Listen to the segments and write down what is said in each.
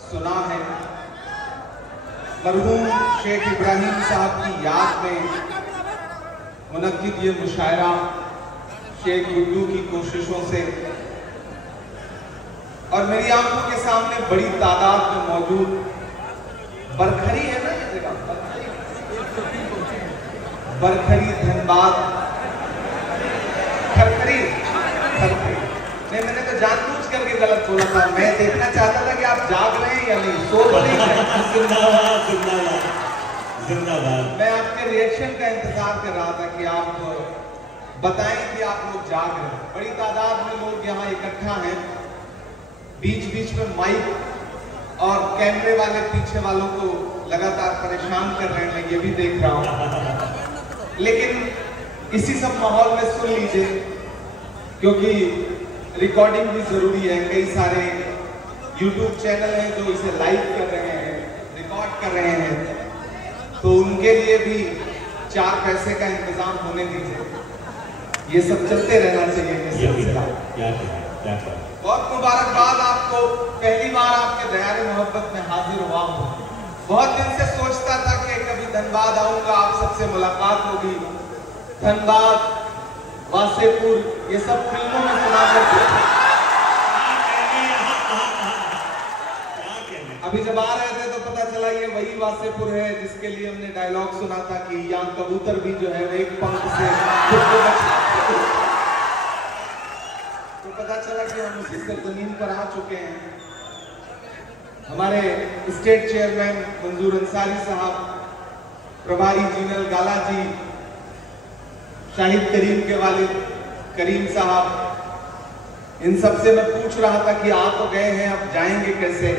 सुना है। मरहूम शेख इब्राहिम साहब की याद में मुनक्किद ये मुशायरा शेख गुड्डू की कोशिशों से और मेरी आंखों के सामने बड़ी तादाद में मौजूद बरखरी है ना ये जगह, बरखरी धनबाद खरखरी नहीं, मैंने तो जानबूझ करके गलत बोला था। मैं देखना चाहता था कि आप जाग रहे हैं या नहीं, सो रहे हैं। जिंदाबाद जिंदाबाद जिंदाबाद। मैं आपके रिएक्शन का इंतजार कर रहा था कि आप बताएं कि आप लोग जाग रहे हैं। बड़ी तादाद में लोग यहाँ इकट्ठा हैं। बीच बीच में माइक और कैमरे वाले पीछे वालों को लगातार परेशान कर रहे हैं, ये भी देख रहा हूँ। लेकिन इसी सब माहौल में सुन लीजिए, क्योंकि रिकॉर्डिंग भी जरूरी है। कई सारे YouTube चैनल हैं जो इसे लाइव कर रहे हैं, रिकॉर्ड कर रहे हैं, तो उनके लिए भी 4 पैसे का इंतजाम होने दीजिए। ये सब चलते रहना चाहिए। बहुत मुबारकबाद आपको, पहली बार आपके दयारे मोहब्बत में हाजिर हुआ हूँ। बहुत दिन से सोचता था कि कभी धनबाद आऊंगा, आप सबसे मुलाकात होगी। धनबाद, वासेपुर, ये सब फिल्मों में सुना करते थे। अभी जब आ रहे थे तो पता चला ये वही वासेपुर है जिसके लिए हमने डायलॉग सुना था कि यहाँ कबूतर भी जो है वो एक पंख से खुद को बचाते हैं। तो पता चला कि हम उसी सरजमीन पर आ चुके हैं। हमारे स्टेट चेयरमैन मंजूर अंसारी साहब, प्रभारी जनरल गाला जी, शाहिद करीम के वालिद करीम साहब, इन सबसे मैं पूछ रहा था कि आ तो गए हैं, अब जाएंगे कैसे।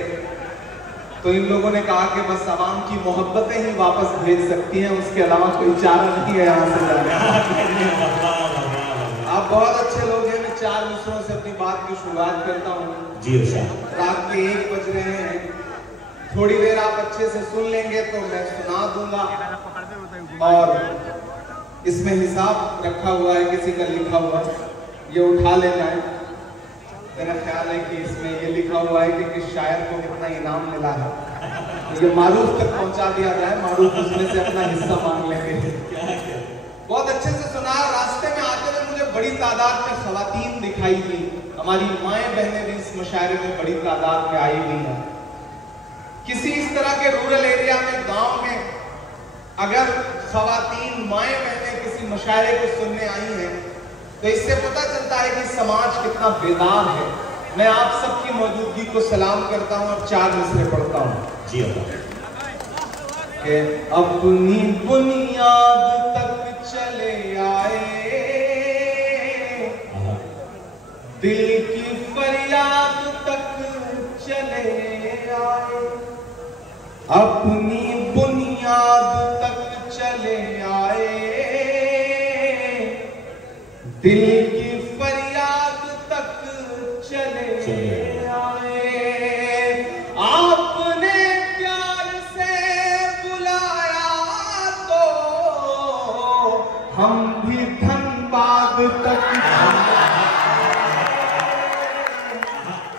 तो इन लोगों ने कहा कि बस आवाम की मोहब्बतें ही वापस भेज सकती हैं, उसके अलावा कोई चारा नहीं है यहाँ से जाने। आप बहुत अच्छे लोग हैं। मैं 4 मिसरों से अपनी बात की शुरुआत करता हूँ। जी रात के 1 बज रहे हैं, थोड़ी देर आप अच्छे से सुन लेंगे तो मैं सुना दूंगा। और इसमें हिसाब रखा हुआ है, किसी का लिखा हुआ है, ये उठा लेना है। मेरा ख्याल है कि इसमें ये लिखा हुआ है कि किस शायर को कितना इनाम मिला है, तो ये मारूफ तक पहुंचा दिया जाए, मारूफ उसमें से अपना हिस्सा मांग लेंगे। बहुत अच्छे से सुना। रास्ते में आते हुए मुझे बड़ी तादाद में खवातीन दिखाई दी। हमारी माएँ बहनें भी इस मुशायरे में बड़ी तादाद में आई हुई हैं। किसी इस तरह के रूरल एरिया में, गांव में अगर खवातीन माएँ बहनें किसी मुशायरे को सुनने आई हैं तो इससे पता चलता है कि समाज कितना बेदार है। मैं आप सबकी मौजूदगी को सलाम करता हूँ और 4 मिसरे पढ़ता हूँ। जी कि अपनी बुनियाद तक चले आए, दिल की फरियाद तक चले आए, अपनी बुनियाद तक चले आए, दिल की फरियाद तक चले आए। आपने प्यार से बुलाया तो हम भी धनबाद तक,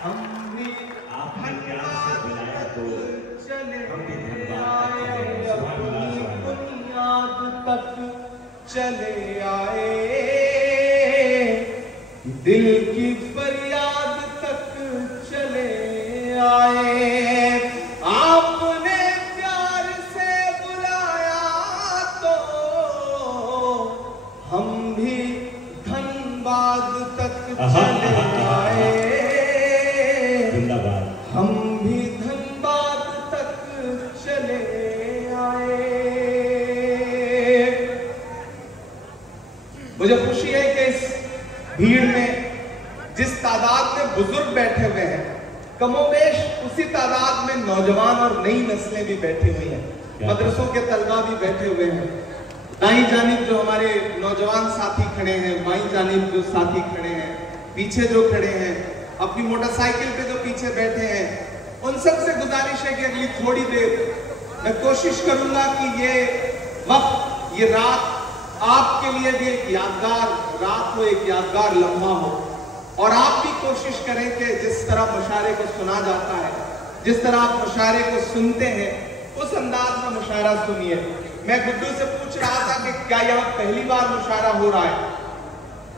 हम भी धनबाद तक चले आए, अपनी बुनियाद तक चले आए, दिल की फरियाद तक चले आए। आपने प्यार से बुलाया तो हम भी धनबाद तक चले आए, हम भी धनबाद तक चले आए। मुझे खुशी है कि इस भीड़ में जिस तादाद में बुजुर्ग बैठे हुए हैं, कमोबेश उसी तादाद में नौजवान और नई नस्लें भी बैठी हुई हैं। मदरसों के तलबा भी बैठे हुए हैं। दाईं जानिब जो हमारे नौजवान साथी खड़े हैं, बाईं जानिब जो साथी खड़े हैं, पीछे जो खड़े हैं, अपनी मोटरसाइकिल पे जो पीछे बैठे हैं, उन सब से गुजारिश है कि अगली थोड़ी देर मैं कोशिश करूंगा कि ये वक्त, ये रात आपके लिए भी एक यादगार रात हो, एक यादगार लम्हा हो। और आप भी कोशिश करें कि जिस तरह मुशायरे को सुना जाता है जिस तरह आप मुशायरे को सुनते हैं उस अंदाज में मुशायरा सुनिए। मैं गुड्डू से पूछ रहा था कि क्या यहाँ पहली बार मुशायरा हो रहा है,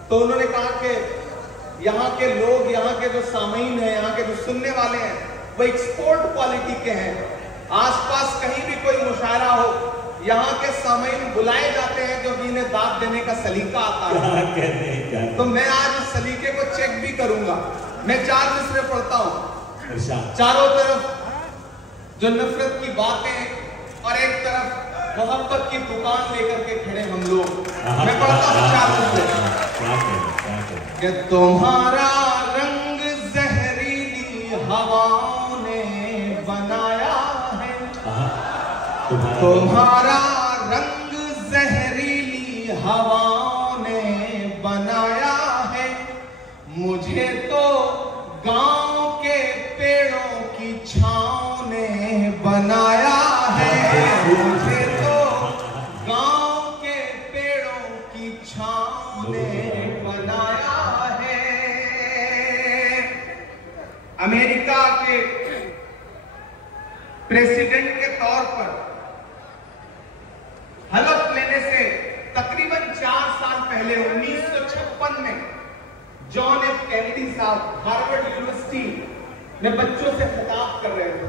तो उन्होंने कहा कि यहाँ के लोग, यहाँ के जो सामीन हैं, यहाँ के जो सुनने वाले हैं, वो एक्सपोर्ट क्वालिटी के हैं। आसपास कहीं भी कोई मुशायरा हो, यहाँ के सामीन बुलाए जाते हैं क्योंकि इन्हें दाद देने का सलीका आता है। तो मैं आज उस सलीके को चेक भी करूंगा। मैं 4 मिसरे पढ़ता हूँ। चारों तरफ जो नफरत की बातें और एक तरफ मोहब्बत की दुकान लेकर के खड़े हम लोग। मैं पढ़ता हूँ 4 मिसरे कि तुम्हारा रंग जहरीली हवाओं ने बनाया है, तुम्हारा रंग जहरीली हवाओं ने बनाया है, मुझे तो गांव के पेड़ों की छांव ने बनाया है, मुझे तो गांव के पेड़ों की छांव ने बनाया है। अमेरिका के प्रेसिडेंट के तौर पर हलफ लेने से तकरीबन 4 साल पहले 1956 में जॉन एफ कैनेडी साहब हार्वर्ड यूनिवर्सिटी में बच्चों से खिताब कर रहे थे।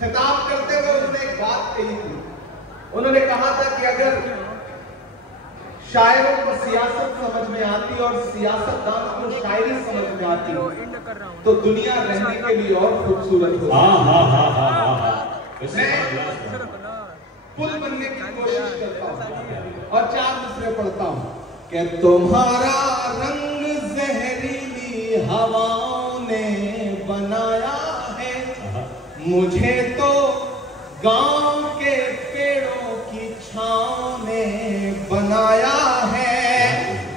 खिताब करते हुए उन्होंने एक बात कही थी। उन्होंने कहा था कि अगर शायरों को सियासत समझ में आती और सियासतदानों को शायरी समझ में आती तो दुनिया रहने के लिए और खूबसूरत होती। मैं पुल बनने की कोशिश करता हूँ और 4 मिसरे पढ़ता हूँ कि तुम्हारा रंग जहरीली हवाओं ने बनाया है, मुझे तो गांव के पेड़ों की छांव ने बनाया है।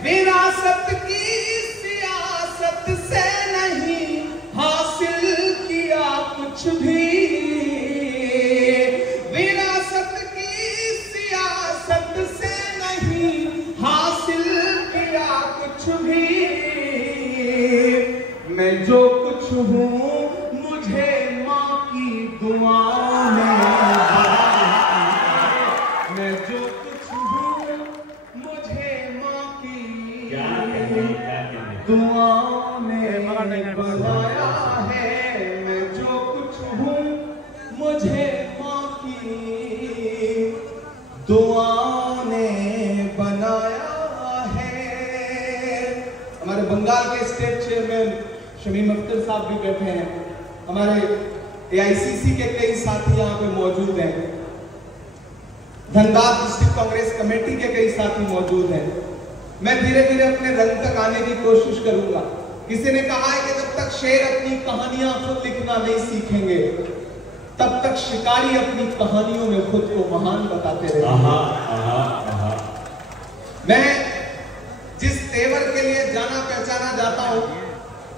विरासत की सियासत से नहीं हासिल किया कुछ भी, विरासत की सियासत से नहीं हासिल किया कुछ भी, मैं जो कुछ हूँ मुझे माँ की दुआओं ने, मैं जो कुछ हूँ मुझे माँ की दुआओं ने बनाया है, मैं जो कुछ हूँ मुझे माँ की दुआओं ने बनाया है। हमारे बंगाल के स्टेट चेयरमैन शमीम अख्तर साहब भी बैठे हैं, हमारे एआईसीसी के कई साथी यहाँ पे मौजूद हैं, धनबाद डिस्ट्रिक्ट कांग्रेस कमेटी के कई साथी मौजूद हैं। मैं धीरे धीरे अपने रंग तक आने की कोशिश करूंगा। किसी ने कहा है कि जब तक शेर अपनी कहानियां खुद लिखना नहीं सीखेंगे तब तक शिकारी अपनी कहानियों में खुद को महान बताते रहेंगे। मैं जिस तेवर के लिए जाना पहचाना जाता हूं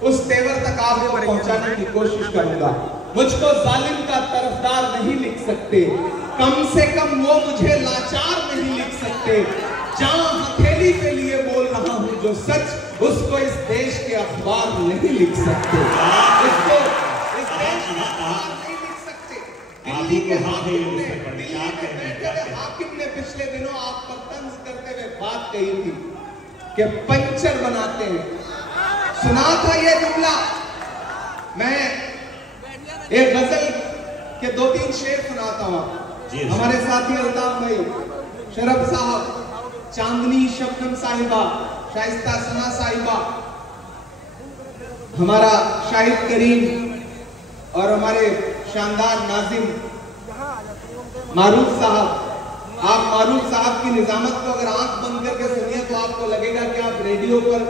उस तेवर तक आपको पहुंचाने की कोशिश करूंगा। मुझको जालिम का तरफदार नहीं लिख सकते, कम से कम वो मुझे लाचार नहीं लिख सकते। जहां हथेली के लिए बोल रहा हूं जो सच, उसको इस देश के अखबार नहीं लिख सकते, इसको इस देश के अखबार नहीं लिख सकते। दिल्ली के हाकिम ने, दिल्ली के बैठे हुए हाकिम ने पिछले दिनों आप पर तंज करते हुए बात कही थी कि पंचर बनाते हैं। सुना था ये जुमला। मैं एक गजल के 2-3 शेर सुनाता हूँ। हमारे साथी अल्ताफ भाई, शरफ साहब, चांदनी शबनम साहिबा, शाइस्ता सना साहिबा, हमारा शाहिद करीम और हमारे शानदार नाजिम मारूफ साहब। आप मारूफ साहब की निजामत को अगर आंख बंद करके सुनिए तो आपको लगेगा कि आप रेडियो पर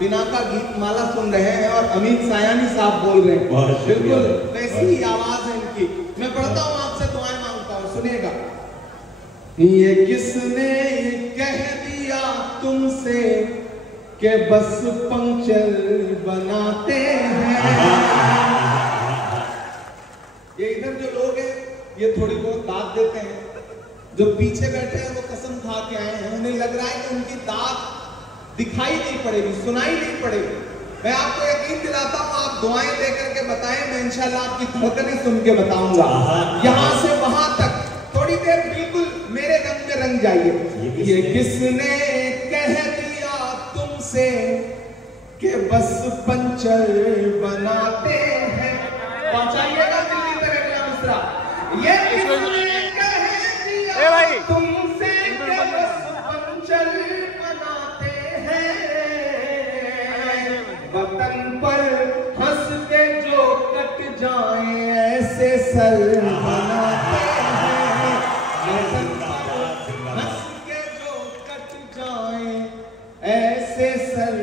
बिना का गीत माला सुन रहे हैं और अमीन सायानी साहब बोल रहे हैं। बिल्कुल वैसी ही आवाज है इनकी। मैं पढ़ता हूँ, आपसे दुआएं मांगता हूँ, सुनिएगा। ये किसने कह दिया तुमसे कि बस पंक्चर बनाते हैं। ये इधर जो लोग हैं ये थोड़ी बहुत दाद देते हैं, जो पीछे बैठे हैं वो कसम खा के आए हैं, उन्हें लग रहा है कि उनकी दाद दिखाई नहीं पड़ेगी, सुनाई नहीं पड़ेगी। मैं आपको यकीन दिलाता हूँ, आप दुआएं दे करके बताएं, मैं इंशाल्लाह आपकी धड़कनें सुन के बताऊंगा। यहाँ से वहां तक थोड़ी देर बिल्कुल मेरे रंग में रंग जाइए। ये किसने कह दिया तुमसे कि बस पंचर बनाते हैं? पहुंचाइएगा दिल्ली तक अगला दूसरा। ये किसने कह दिया तुमसे कि बस पंचर बनाते हैं? वतन पर हंस के जो कट जाए ऐसे सर बनाते हैं। वतन पर हंस के जो कट जाए ऐसे सर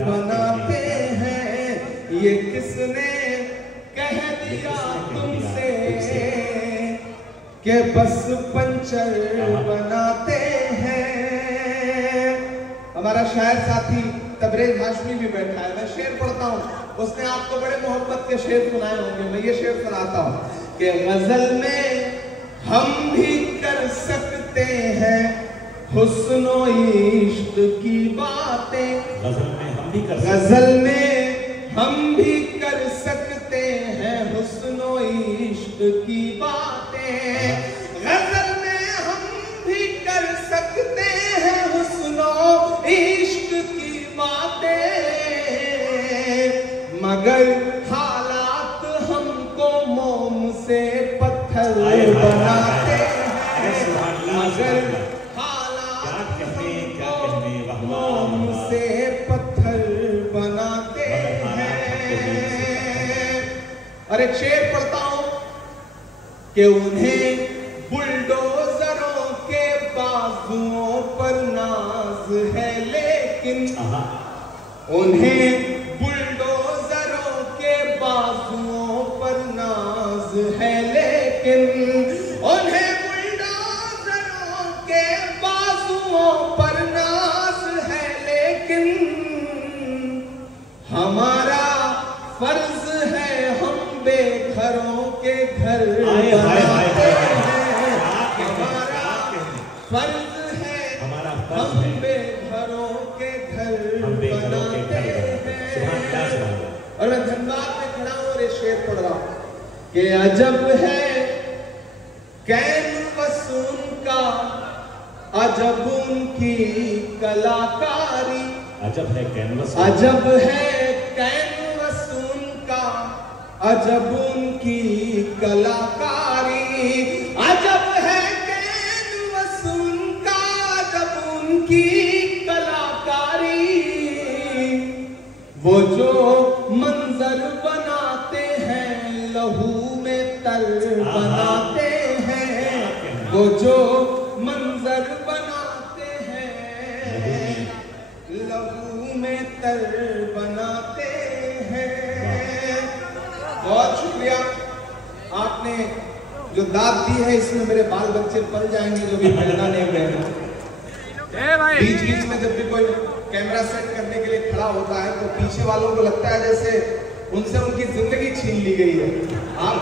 बनाते हैं। ये किसने कह दिया तुमसे कि बस पंचर बनाते हैं? हमारा शायर साथी तबरेज हाशमी भी बैठा है, मैं शेर पढ़ता हूँ, उसने आपको बड़े मोहब्बत के शेर सुनाए होंगे। मैं ये शेर सुनाता हूँ कि गजल में हम भी कर सकते हैं हुस्नो इश्क की बातें। गजल में हम भी कर सकते हैं हुस्नो इश्क की बातें। गजल में हम भी कर सकते हैं हुस्नो इश्क की बातें, मगर हालात हमको मोम से पत्थर बनाते हैं। मगर हालात हमको मोम से पत्थर बनाते हैं। और एक शेर पढ़ता हूं कि उन्हें बुलडोजरों के बाजुओं पर नाज है, लेकिन उन्हें बुलडोजरों के बाजुओं पर नाज है, लेकिन उन्हें बुलडोजरों के बाजुओं पर नाज है, लेकिन हमारा फर्ज है हम बेघरों के घर बनाते हैं। हमारा फर्ज है हम बेघरों के घर बनाते हैं। और मैं धनबाद में खड़ा हूं और ये शेर पढ़ रहा हूं कि अजब है कैनवसून का, अजब उनकी कलाकारी। अजब है कैनवसून का, अजब उनकी कलाकारी। अजब है कैनवसून का, अजब उनकी कलाकारी। वो जो मंजर बनाते हैं लहू में तर बनाते हैं। वो जो मंजर बनाते हैं लहू में तर बनाते हैं। बहुत शुक्रिया, आपने जो दाद दी है इसमें मेरे बाल बच्चे पल जाएंगे जो भी पैदा नहीं हुए हैं। बीच बीच में जब भी कोई कैमरा सेट करने के लिए खड़ा होता है तो पीछे वालों को लगता है जैसे उनसे उनकी जिंदगी छीन ली गई है। आप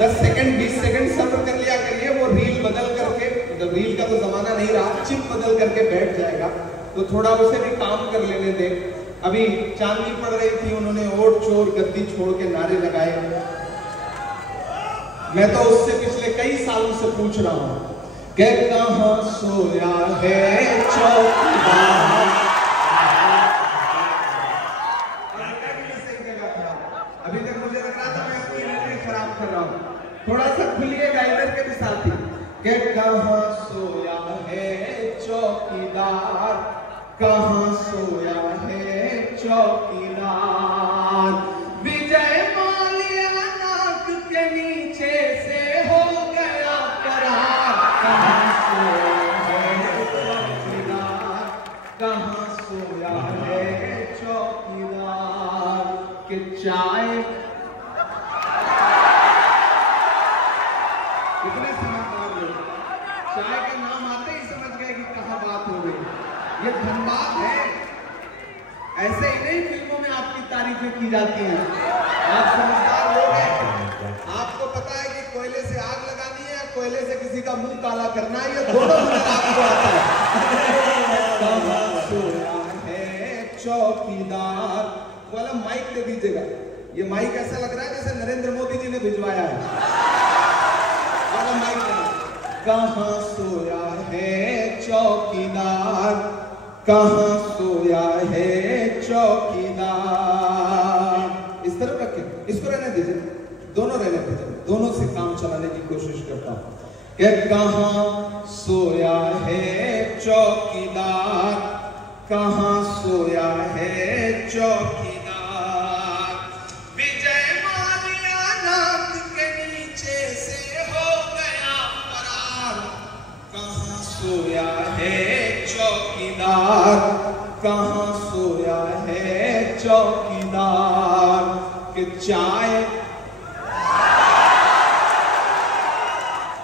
10 सेकंड 20 सेकंड सब्र कर लिया करिए, वो रील बदल करके, मतलब रील का तो जमाना नहीं रहा, चिप बदल करके बैठ जाएगा, तो थोड़ा उसे भी काम कर लेने दें। अभी चांदनी पड़ रही थी, उन्होंने ओट चोर गद्दी छोड़ के नारे लगाए। मैं तो उससे पिछले कई सालों से पूछ रहा हूं कि कहां सोया है चौकीदार। अभी तक मुझे लग रहा था मैं अपनी एनर्जी खराब कर रहा हूं, थोड़ा सा खुलिएगा इधर के भी साथी। कि कहां सोया है चौकीदार, कहां सोया है चौकीदार। विजय माल्या नाक के नीचे से हो गया करार। कहां सोया है चौकीदार, कहां सोया है चौकीदार। कि चाय कितने समझदार लोग, चाय का नाम आते ही समझ गए कि कहां बात हो गई। ये धनबाद है, ऐसे ही नहीं फिल्मों में आपकी तारीफें की जाती हैं। आप समझदार लोग हैं, आपको पता है कि कोयले से आग लगानी है, कोयले से किसी का मुंह काला करना है, ये दोनों आपको आता है। कहां सोया है चौकीदार, वाला माइक दे दीजिएगा। ये माइक ऐसा लग रहा है जैसे नरेंद्र मोदी जी ने भिजवाया है। वाला माइक कहाँ सोया है चौकीदार, कहाँ सोया है चौकीदार। इस तरह रखें, इसको रहने दीजिए, दोनों रहने दीजिए, दोनों से काम चलाने की कोशिश करता हूं। कि कहाँ सोया है चौकीदार, कहाँ सोया है चौकीदार, विजय माल्या नाक के नीचे से हो गया फरार। कहाँ सोया है चौकीदार, कहाँ सोया है चौकीदार, कि चाय।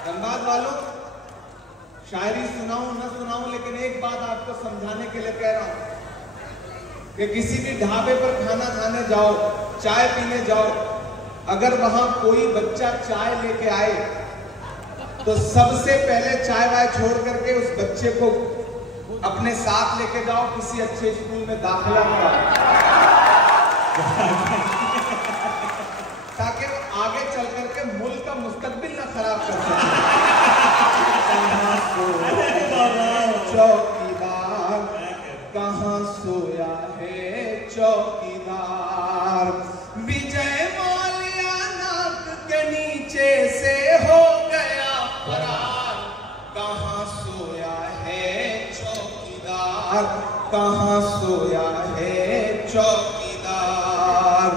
धनबाद वालों, शायरी सुनाऊं ना सुनाऊं, लेकिन एक बात आपको समझाने के लिए कह रहा हूं कि किसी भी ढाबे पर खाना खाने जाओ, चाय पीने जाओ, अगर वहां कोई बच्चा चाय लेके आए तो सबसे पहले चाय वाय छोड़ करके उस बच्चे को अपने साथ लेके जाओ, किसी अच्छे स्कूल में दाखिला कराओ, ताकि वो आगे चल करके मुल्क का मुस्तकबिल ना खराब कर सके। चौकीदार, कहाँ सोया है चौकीदार, विजय माल्या नाक के नीचे से हो गया फरार। कहाँ सोया है चौकीदार, कहाँ सोया है चौकीदार,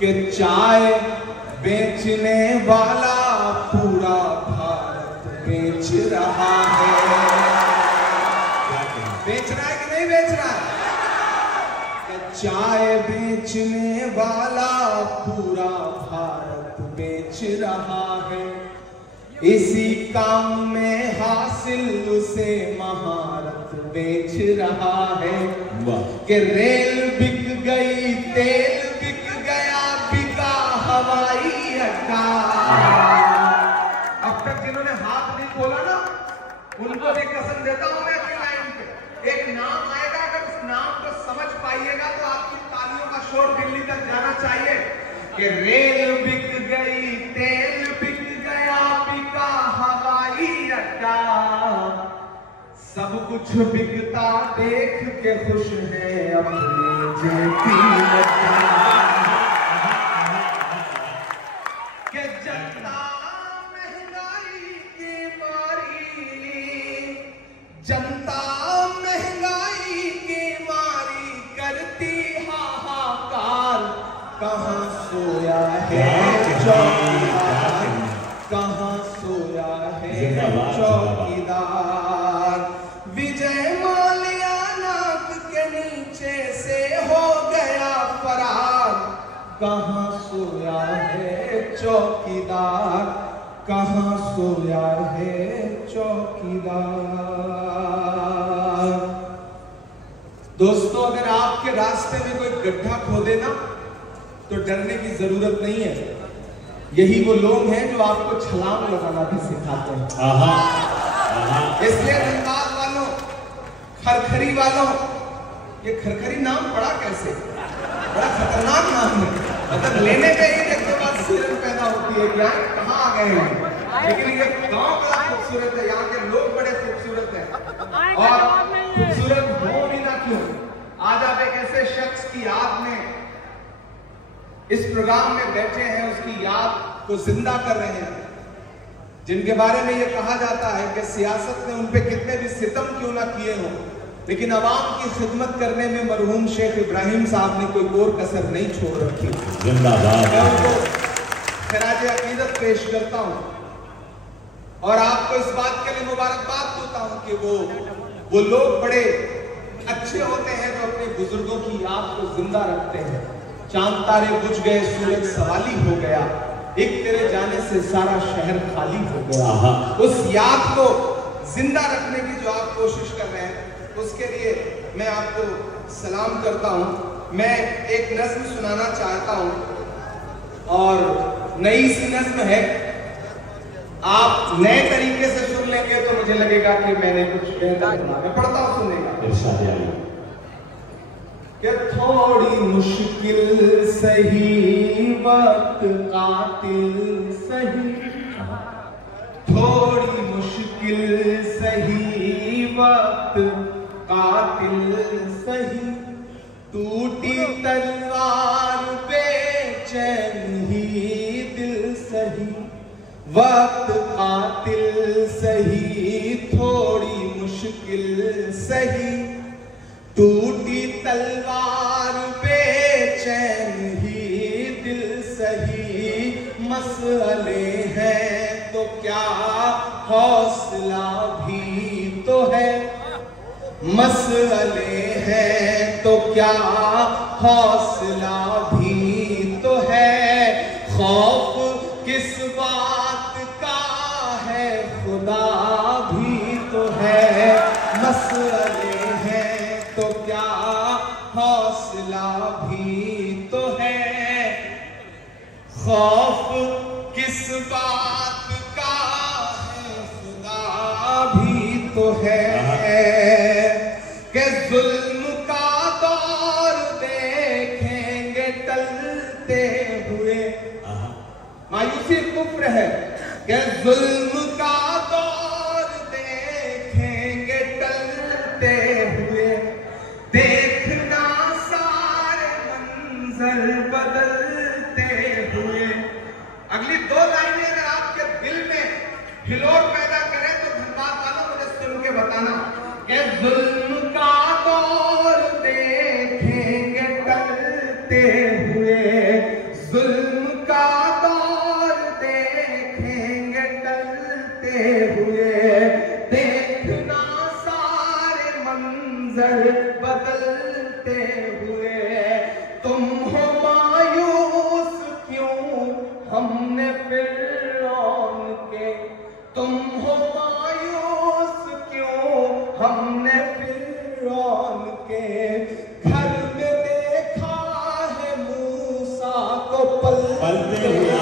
कि चाय बेचने वाला पूरा भारत बेच रहा है। बेच रहा है कि नहीं बेच रहा है? कि चाय बेचने वाला पूरा भारत बेच रहा है। इसी काम में हासिल उसे महारत बेच रहा है। कि रेल बिक गई, तेल बिक गया, बिका हवाई अड्डा। अब तक जिन्होंने हाथ नहीं खोला ना, उनको भी कसम देता हूं मैं अपनी लाइन पे, एक नाम आएगा, अगर उस नाम को समझ पाइएगा तो आपकी तालियों का शोर दिल्ली तक जाना चाहिए। कि रेल बिक गई, तेल बिक गया, बिका हवाई अड्डा, सब कुछ बिकता देख के खुश है अपने जेपी नड्डा। कि जनता महंगाई की मारी, जनता महंगाई की मारी करती हाहाकार। कहाँ सोया है चौकीदार, कहाँ सोया है चौकीदार, विजय माल्या नाक के नीचे से हो गया फरार। कहाँ सोया है चौकीदार, कहाँ सोया है चौकीदार। दोस्तों, अगर आपके रास्ते में कोई गड्ढा खोदे ना तो डरने की जरूरत नहीं है। यही वो लोग हैं जो आपको छलांग लगाना भी सिखाते हैं। इसलिए धनबाद वालों, खरखरी वालों, ये खरखरी नाम पड़ा कैसे? बड़ा खतरनाक नाम है। मतलब लेने में ही एक के बाद सिरन पैदा होती है, क्या कहाँ आ गए हैं। लेकिन ये गांव बड़ा खूबसूरत है, यहाँ के लोग बड़े खूबसूरत हैं। और खूबसूरत हो भी ना क्यों, आज आप एक ऐसे शख्स की याद में इस प्रोग्राम में बैठे हैं, उसकी याद को जिंदा कर रहे हैं, जिनके बारे में ये कहा जाता है कि सियासत ने उन पे कितने भी सितम क्यों ना किए हों, लेकिन अवाम की खिदमत करने में मरहूम शेख इब्राहिम साहब ने कोई कोर कसर नहीं छोड़ रखी। जिंदाबाद। मैं उनको खिराज अकीदत पेश करता हूँ और आपको इस बात के लिए मुबारकबाद देता हूँ कि वो लोग बड़े अच्छे होते हैं जो अपने बुजुर्गों की याद को जिंदा रखते हैं। चांद तारे बुझ गए, सूरज सवाली हो गया, एक तेरे जाने से सारा शहर खाली हो गया। उस याद को जिंदा रखने की जो आप कोशिश कर रहे हैं, उसके लिए मैं आपको सलाम करता हूं। मैं एक नज्म सुनाना चाहता हूं और नई सी नज्म है। आप नए तरीके से सुन लेंगे तो मुझे लगेगा कि मैंने कुछ बेहतर सुना। मैं पढ़ता हूं, सुनेगा। कि थोड़ी मुश्किल सही वक्त कातिल सही, थोड़ी मुश्किल सही वक्त कातिल सही, टूटी तलवार बेचैन ही दिल सही, वक्त कातिल सही, थोड़ी मुश्किल सही, टूटी तलवार बेचैन ही दिल सही, मसले हैं तो क्या हौसला भी तो है, मसले हैं तो क्या हौसला भी तो है, खौफ किस बात का है खुदा भी तो है, मसले हैं तो क्या हौसला भी तो है, खौफ किस बात का है खुदा भी तो है, कि जुल्म का दौर देखेंगे टलते हुए, मायूसी कुफ्र है, कि जुल्म का दौर देखेंगे टलते हुए, देखना सारे मंजर बदलते हुए। अगली दो लाइनें अगर आपके दिल में हिलोर पैदा करें तो धनबाद वालों मुझे सुन के बताना कि जुल्म का दौर देखेंगे टलते हुए, जुल्म का दौर देखेंगे टलते हुए, देखना सारे मंजर बदलते हुए, तुम हो मायूस क्यों हमने फिरौन के, तुम हो मायूस क्यों हमने फिरौन के, घर में देखा है मूसा को पलते हुए।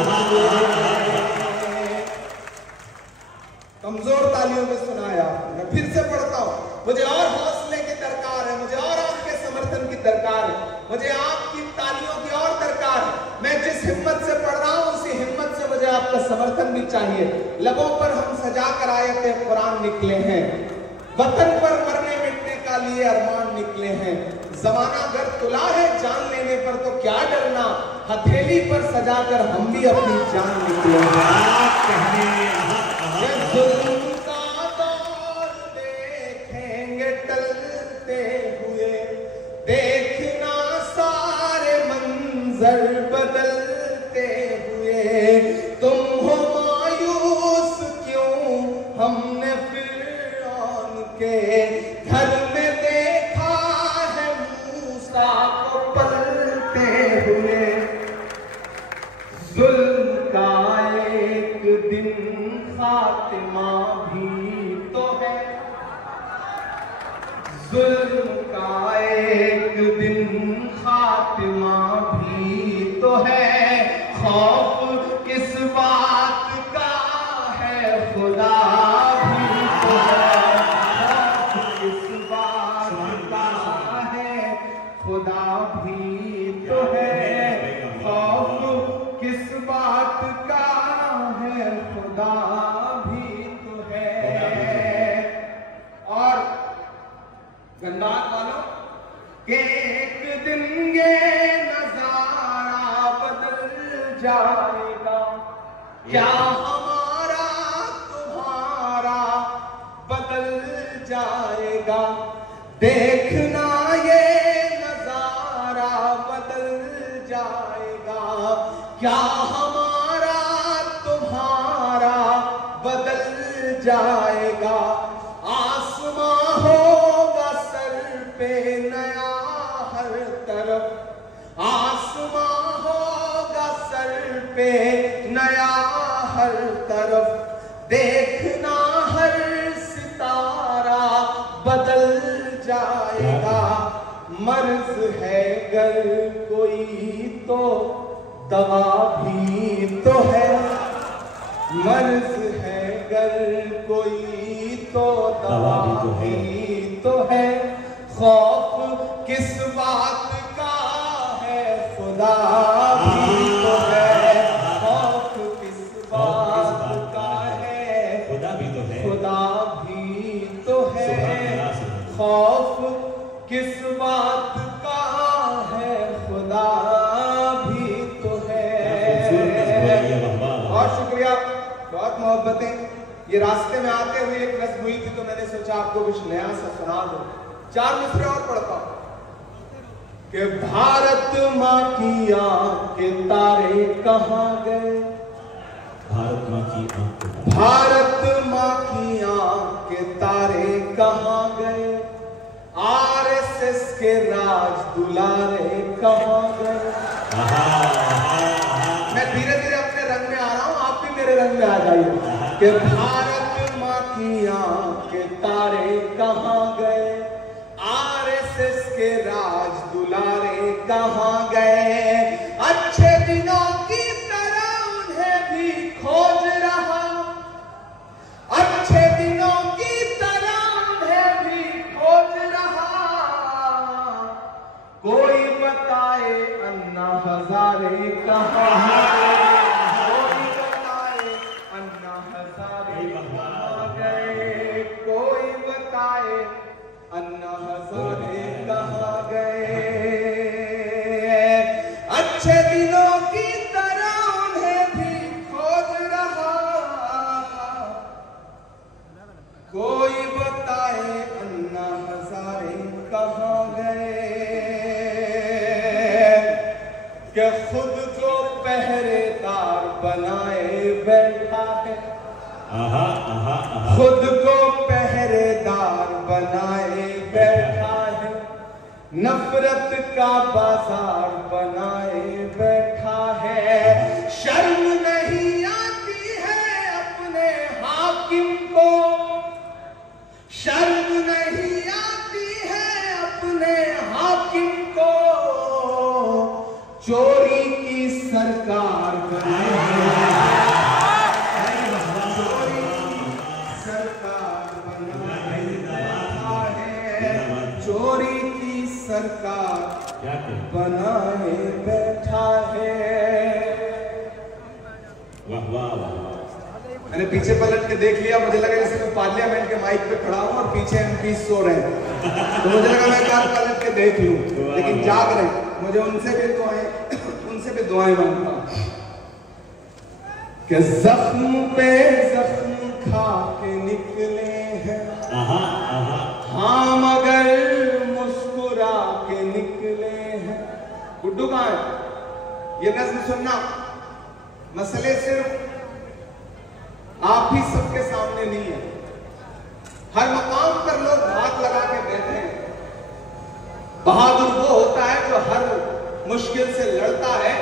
कमजोर तालियों में सुनाया, मैं फिर से पढ़ता हूं, मुझे और हौसले की दरकार है, मुझे और आपके समर्थन की दरकार है, मुझे आपकी तालियों की और दरकार है। मैं जिस हिम्मत से पढ़ रहा हूं उसी हिम्मत से मुझे आपका समर्थन भी चाहिए। लबों पर हम सजा कर आयते कुरान निकले हैं, वतन पर मरने मिटने का लिए अरमान निकले हैं, जमाना अगर तुला है जान लेने पर तो क्या डरना, हथेली पर सजाकर हम भी अपनी जान निकले हैं। जुल्म का दौर देखेंगे टलते हुए, देखना सारे मंजर बदलते हुए, तुम हो मायूस क्यों हमने फिरौन के घर में देखा है मूसा को पलते हुए, जुल्म का एक दिन खातिमा भी तो है, जुल्म का एक दिन खातिमा भी तो है, खौफ किस बात का है खुदा भी तो है, खौफ किस बात का है खुदा भी तो है, खौफ किस बात का है खुदा भी तो है। और गंदार वालों के एक दिन ये नजारा बदल जाएगा, क्या हमारा तुम्हारा बदल जाएगा, देखना ये नजारा बदल जाएगा, क्या हमारा तुम्हारा बदल जाएगा, आसमां होगा सर पे नया हर तरफ, आसमां होगा सर पे नया हर तरफ, देखना हर सितारा बदल जाएगा, मर्ज है गर कोई तो दवा भी तो है, मर्ज है गर कोई तो दवा भी तो है, खौफ किस बात बात का है खुदा भी तो है, खौफ किस बात का है, खुदा भी तो है, खुदा भी तो है, खौफ किस बात का है, खुदा भी तो है। बहुत शुक्रिया, बहुत मोहब्बतें। ये रास्ते में आते हुए एक रस हुई थी तो मैंने सोचा आपको कुछ नया सा सुना दो। 4 मिसरे और पढ़ता हूं कि भारत माँ की आंख के तारे कहाँ गए, भारत माँ की आंख, भारत माँ की आंख के तारे कहाँ गए, आरएसएस के राज दुलारे कहाँ गए। मैं धीरे धीरे अपने रंग में आ रहा हूं, आप भी मेरे रंग में आ जाइए। कि भारत माँ की आंख के तारे कहाँ गए, आरएसएस के राज दुलारे कहाँ गए, अच्छे दिनों की तरह उन्हें भी खोज रहा, अच्छे दिनों की तरह उन्हें भी खोज रहा, कोई बताए अन्ना हजारे कहाँ गए, कोई बताए अन्ना हजारे कहाँ गए, कोई बताए अन्ना हजारे कहाँ गए, अच्छे दिनों की तरह उन्हें भी खोज रहा, कोई बताए अन्ना हजारे कहाँ गए, कि खुद को पहरेदार बनाए बैठा है, खुद को पहरेदार बनाए बैठा है, नफरत का बाजार बनाए बैठा है, शर्म नहीं आती है अपने हाकिम को, शर्म नहीं आती है अपने हाकिम को, चोरी की सरकार बनाए, चोरी की सरकार बनाए बैठा है, चोरी की सरकार बनाए बैठा है। वाह वाह वाह। मैंने पीछे पलट के देख लिया, मुझे लगा जैसे मैं पार्लियामेंट के माइक पे खड़ा हूँ और पीछे एमपी सो रहे हैं, तो मुझे लगा मैं कार पलट के देख लूं, लेकिन जाग रहे। मुझे उनसे भी दुआएं मांगता हूं कि जख्म पे जख्म खा के निकले हैं, हाँ मगर मुस्कुरा के निकले हैं। गुड्डू कहाँ है? ये नज़्म सुनना, मसले सिर्फ आप ही सबके सामने नहीं है, हर मकाम पर लोग हाथ लगा के बैठे हैं। बहादुर वो होता है जो हर मुश्किल से लड़ता है,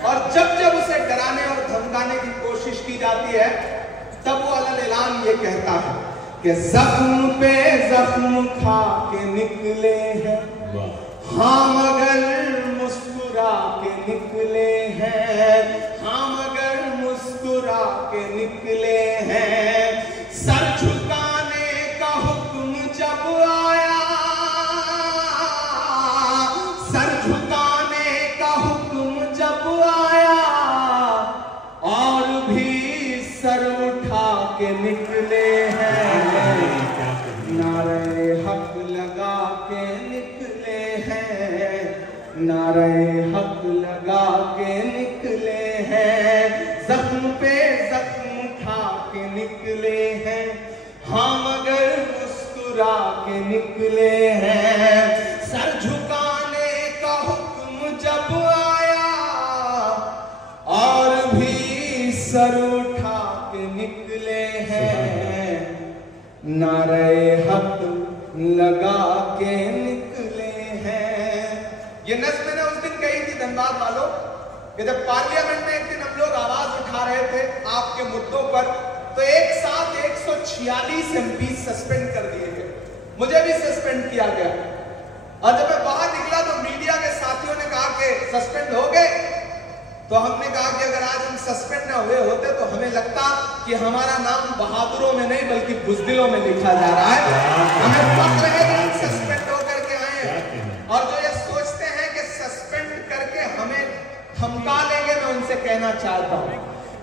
और जब जब उसे डराने और धमकाने की कोशिश की जाती है तब वो अलग ऐलान ये कहता है कि जख्म पे जख्म खा के निकले हैं, हाँ मगर मुस्कुरा के निकले हैं, हाँ मगर मुस्कुरा के निकले हैं। सर झुकाने का हुक्म जब आया, सर झुकाने का हुक्म जब आया, और भी सर उठा के निकले हैं, नारे हक लगा के निकले हैं, नारे हक लगा के निकले हैं। जख्म पे जख्म खा के निकले हैं, हाँ मगर मुस्कुरा के निकले हैं। सर झुकाने का हुक्म जब आया, और भी सर उठा के निकले हैं, नारे हक लगा के निकले हैं। ये नज़्म मैंने उस दिन कही थी धनबाद वालों कि जब पार्लियामेंट में एक दिन हम लोग आवाज उठा रहे थे आपके मुद्दों पर, तो एक साथ 146 एमपी सस्पेंड कर दिए गए, मुझे भी सस्पेंड किया गया। और जब मैं बाहर निकला तो मीडिया के साथियों ने कहा कि सस्पेंड हो गए, तो हमने कहा कि अगर आज हम सस्पेंड ना हुए होते तो हमें लगता कि हमारा नाम बहादुरों में नहीं बल्कि बुज़दिलों में लिखा जा रहा है। हमें फख्र है कि सस्पेंड होकर के आए, और जो ये से कहना चाहता हूं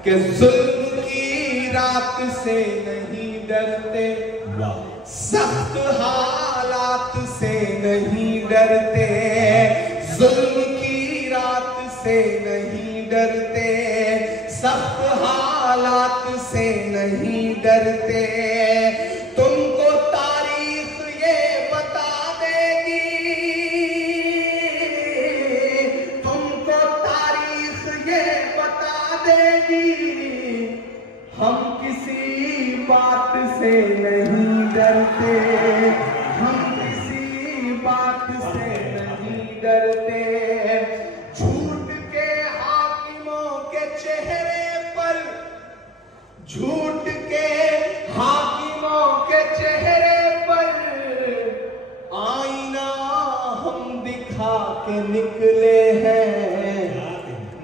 कि जुल्म की रात से नहीं डरते, सख्त हालात से नहीं डरते, जुल्म की रात से नहीं डरते, सख्त हालात से नहीं डरते। तुमको तारीख ये बता देगी, तुमको तारीख ये बता देगी, हम किसी बात से नहीं डरते, हम किसी बात से नहीं डरते। झूठ के हाकिमों के चेहरे पर, झूठ के हाकिमों के चेहरे पर आईना हम दिखा के निकले हैं,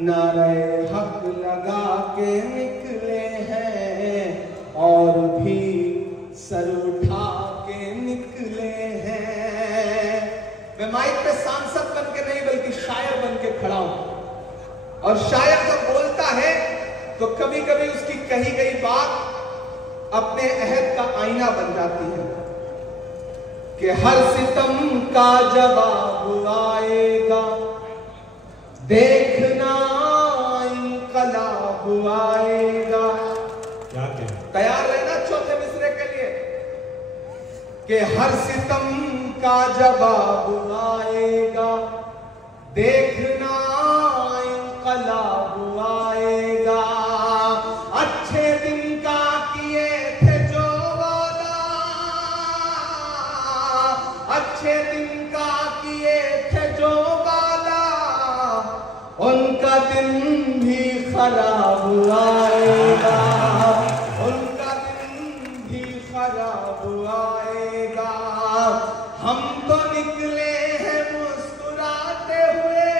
नारे हक लगा के निकले हैं और भी सर उठा के निकले हैं। मैं माइक पे सांसद बन के नहीं बल्कि शायर बन के खड़ा हूं, और शायर जब बोलता है तो कभी कभी उसकी कही गई बात अपने अहद का आईना बन जाती है कि हर सितम का जवाब आएगा, देखना इंकलाब आएगा। क्या क्या तैयार रहना चौथे मिसरे के लिए कि हर सितम का जवाब आएगा, देखना इंकलाब आएगा। अच्छे दिन का किए थे जो वादा, अच्छे दिन का किए थे जो वादा, उनका दिन भी खराब आएगा, उनका दिन भी खराब आएगा। हम तो निकले हैं मुस्कुराते हुए,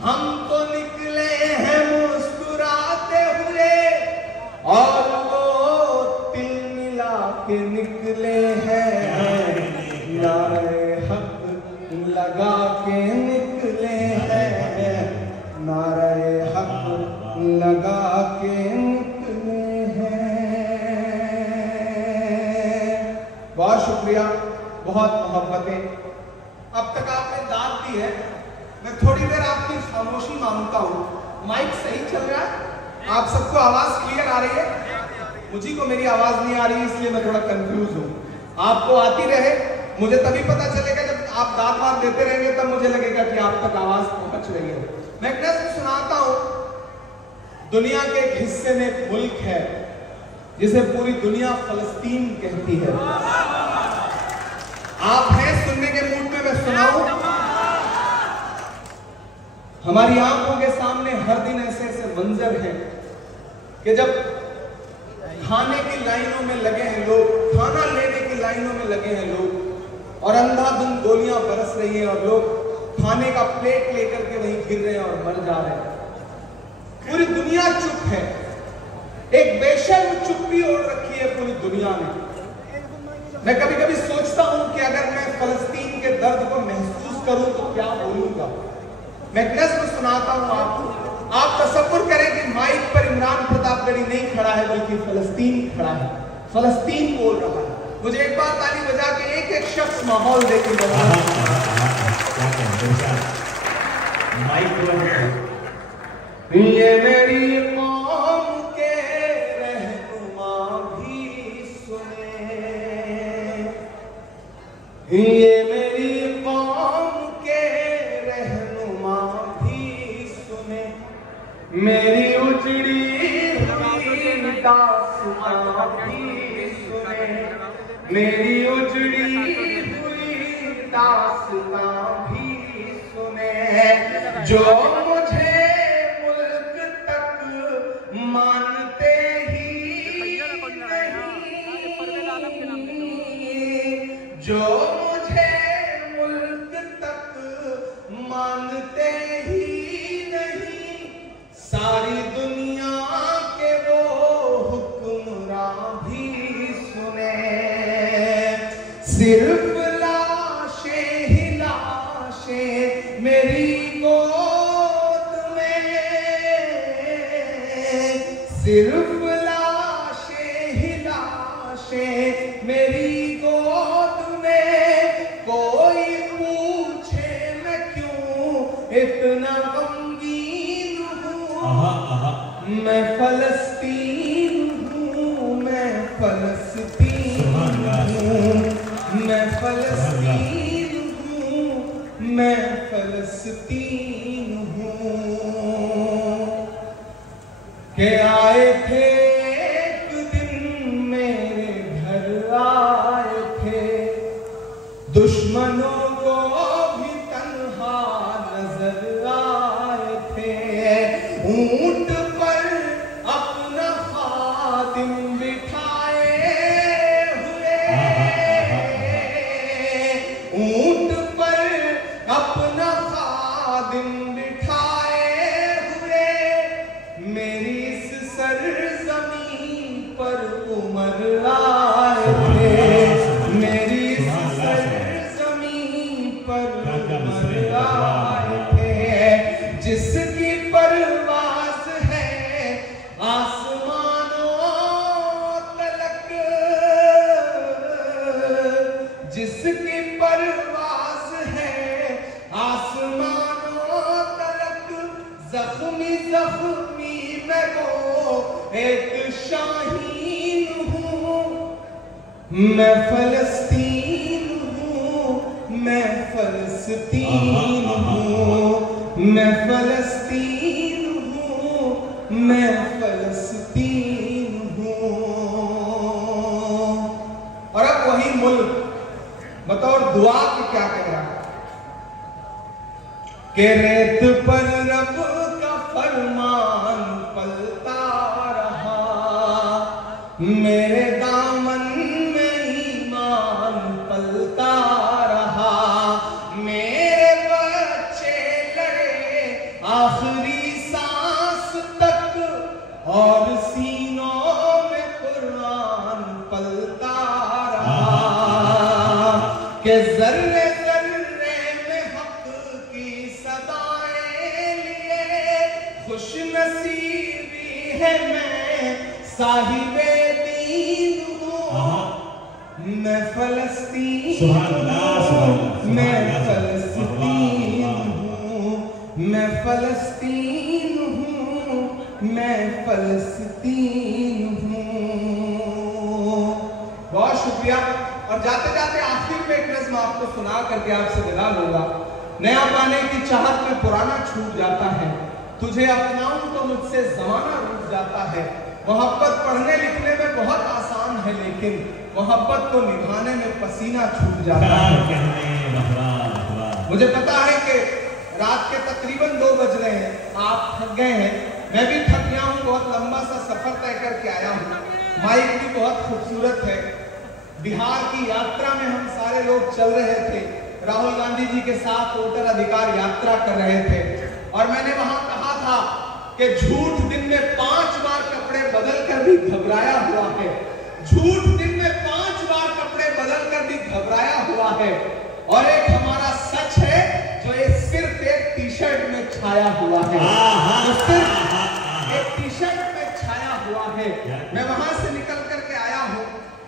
हम तो निकले हैं मुस्कुराते हुए, और वो तिल मिला के निकले हैं, नारे हक लगा के निकले हैं, नारे हक लगा के निकले हैं। बहुत शुक्रिया, बहुत मोहब्बतें। अब तक आपने दाद दी है, मैं थोड़ी देर आपकी खामोशी मांगता हूं। माइक सही चल रहा है? आप सबको आवाज क्लियर आ रही है? मुझी को मेरी आवाज नहीं आ रही, इसलिए मैं थोड़ा कंफ्यूज हूं। आपको आती रहे, मुझे तभी पता चलेगा जब आप दाद वाद देते रहेंगे, तब मुझे लगेगा कि आप तक आवाज पहुंच रही है। मैं एक नज़्म सुनाता हूं। दुनिया के एक हिस्से में एक मुल्क है जिसे पूरी दुनिया फलस्तीन कहती है। आप हैं सुनने के मूड में? मैं सुनाऊं? हमारी आंखों के सामने हर दिन ऐसे ऐसे मंजर हैं कि जब खाने की लाइनों में लगे हैं लोग, खाना लेने की लाइनों में लगे हैं लोग, और अंधाधुंध गोलियां बरस रही हैं और लोग खाने का प्लेट लेकर के वहीं गिर रहे हैं और मर जा रहे हैं। पूरी दुनिया चुप है, एक बेशर्म चुप्पी ओढ़ रखी है पूरी दुनिया ने। मैं कभी कभी सोचता हूं कि अगर मैं फलस्तीन के दर्द को महसूस करूं तो क्या बोलूंगा। मैं एक नज़्म सुनाता हूं आपको। आप तसव्वुर करें कि माइक पर इमरान प्रतापगढ़ी नहीं खड़ा है बल्कि फलस्तीन खड़ा है, फलस्तीन बोल रहा है। मुझे एक बार ताली बजा के एक एक शख्स माहौल देके ये मेरी कौम के रहनुमा भी सुने, ये मेरी कौम के रहनुमा भी सुने, मेरी उजड़ी हुई दास्तां भी सुने, मेरी उजड़ी हुई दास्तां भी सुने। जो मुझे मुल्क तक मानते ही नहीं, जो मुझे मुल्क तक मानते ही नहीं, सारी दुनिया के वो हुक्मरां भी सुने। सिर्फ लाशें ही लाशें मेरी गोद में, मैं फलस्तीन हूँ, मैं फलस्तीन हूँ, मैं फलस्तीन हूँ, मैं फलस्तीन हूँ। के आए थे एक दिन मेरे घर आए थे, दुश्मनों को भी तन्हा नजर आए थे। ऊंट पर अपना खादिम बिठाए हुए, ऊंट पर अपना खादिम बिठाए हुए, मेरी इस सरजमीन पर उमर आए थे, मेरी इस सरजमीन पर उमर आए थे। जिसकी परवाज़ है आसमानों तलक, जिसकी परवाज़ है आसमानों तलक, जख्मी जख्मी मैं वो एक शाहीन हूँ। मैं फलस्तीन हूँ, मैं फलस्तीन हूँ, मैं फलस्तीन हूँ, मैं फलस्तीन हूँ। और अब वही मुल्क बतौर दुआ की क्या कह रहा है कि रेत पर रब का फरमान पलता रहा, मेरे दामन में ईमान पलता रहा, मेरे बच्चे लड़े आखिरी सांस तक और सीनों में कुरान पलता रहा। कि जर्रे जर्रे में हक की सदाएं लिए, खुश नसीबी है मैं साहिबे दीन हूँ। मैं फलस्तीन हूँ, मैं फलस्तीन हूँ, मैं फलस्तीन हूँ, मैं फलस्तीन हूँ। बहुत शुक्रिया। और जाते जाते आखिर में एक नज़्म आपको सुना करके आपसे विदा लूंगा। नया पाने की चाहत में पुराना छूट जाता है, तुझे अपनाऊं तो मुझसे जमाना रूठ जाता है। मोहब्बत पढ़ने लिखने में बहुत आसान है, लेकिन मोहब्बत को निभाने में पसीना छूट जाता है। मुझे पता है कि रात के तकरीबन 2 बज रहे हैं, आप थक गए हैं, मैं भी थक गया हूँ। बहुत लंबा सा सफर तय करके आया हूँ। माइक भी बहुत खूबसूरत है। बिहार की यात्रा में हम सारे लोग चल रहे थे, राहुल गांधी जी के साथ वोटर अधिकार यात्रा कर रहे थे। और मैंने वहां कहा था कि झूठ दिन में 5 बार कपड़े बदल कर भी घबराया हुआ है, झूठ दिन में 5 बार कपड़े बदल कर भी घबराया हुआ है। और एक हमारा सच है जो ये सिर्फ एक टी शर्ट में छाया हुआ है, जो सिर्फ एक टी शर्ट में छाया हुआ है। मैं वहां से निकल करके आया हूँ।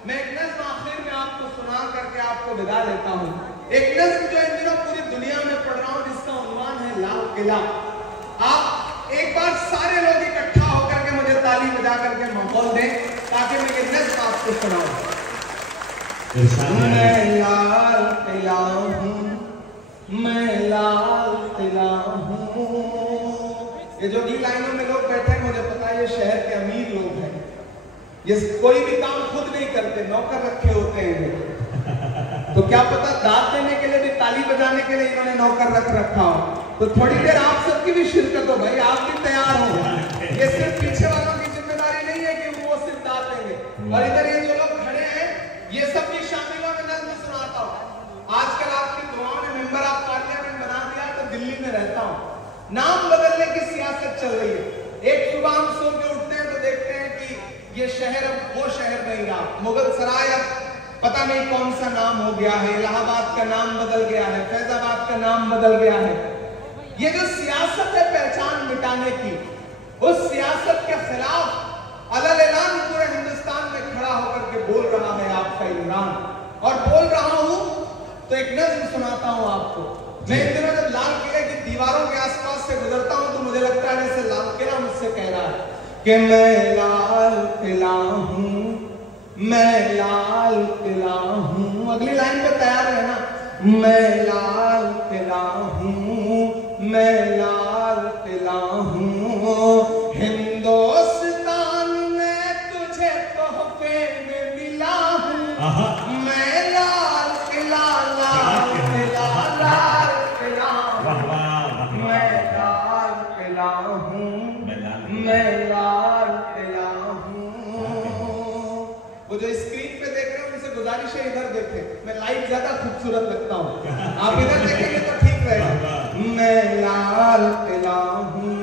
मैं एक नज़्म आखिर में आपको सुना करके आपको विदा लेता हूँ। एक नज़्म जो इन दिनों पूरी दुनिया में पढ़ रहा हूँ, जिसका उन्वान है लाल किला। आप एक बार सारे लोग इकट्ठा होकर के मुझे ताली बजा करके माहौल दें ताकि मैं ये नज़्म आपको सुनाऊं। मैं लाल किला हूँ, मैं लाल किला हूँ। ये जो भी लाइनों में लोग बैठे हैं, मुझे पता है ये शहर के अमीर लोग हैं। ये कोई भी काम खुद नहीं करते, नौकर रखे होते हैं। तो क्या पता दाद देने के लिए भी, ताली बजाने के लिए इन्होंने नौकर रख रखा हो। तो थोड़ी देर आप सबकी भी शिरकत हो भाई, आप भी तैयार हो। ये सिर्फ पीछे वालों की जिम्मेदारी नहीं है कि वो सिर्फ दाद देंगे। और इधर ये जो लोग खड़े हैं, ये सब भी शामिल हो। मैं नज़्म सुनाता हूँ। आजकल आपकी दुआओं ने मेंबर ऑफ पार्लियामेंट बना दिया, तो दिल्ली में रहता हूँ। नाम बदलने की सियासत चल रही है। एक सुबह हम सो के उठते हैं तो देखते हैं कि ये शहर अब वो शहर नहीं रहा, मुगल सराय अब पता नहीं कौन सा नाम हो गया है, इलाहाबाद का नाम बदल गया है, फैजाबाद का नाम बदल गया है। ये जो सियासत है पहचान मिटाने की, उस सियासत के खिलाफ अलल ऐलान पूरे हिंदुस्तान में खड़ा होकर के बोल रहा है आपका इमरान। और बोल रहा हूं तो एक नज़्म सुनाता हूं आपको। मैं इन दिनों जब लाल किले की दीवारों के आसपास से गुजरता हूं तो मुझे लगता है जैसे लाल किला मुझसे कह रहा है कि मैं लाल किला हूँ, मैं लाल किला हूँ। अगली लाइन पे तैयार है ना। मैं लाल किला हूँ, मैं लाल किला हूँ, हिंदुस्तान में तुझे तोहफे में मिला हूँ। मैं लाल किला, लाल किला, लाल किला, मैं लाल किला हूँ, मैं लाल किला हूँ। वो जो स्क्रीन पे देख रहे हो उनसे गुजारिश है इधर देखे, मैं लाइव ज्यादा खूबसूरत लगता हूँ, आप इधर देखेंगे तो ठीक रहेगा। मैं लाल किला हूँ,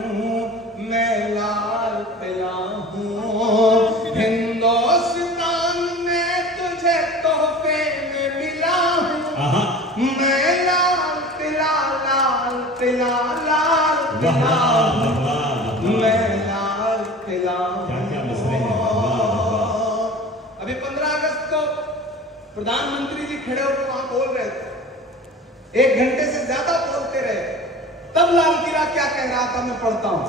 मैं लाल किला हूँ, हिंदुस्तान में तुझे तोहफे में मिला हूँ। मैं लाल किला, लाल किला, लाल किला, मैं लाल किला। अभी 15 अगस्त को प्रधानमंत्री जी खड़े होकर वहां बोल रहे थे, 1 घंटे से ज्यादा बोलते रहे। तब लाल किला क्या कह रहा था, मैं पढ़ता हूं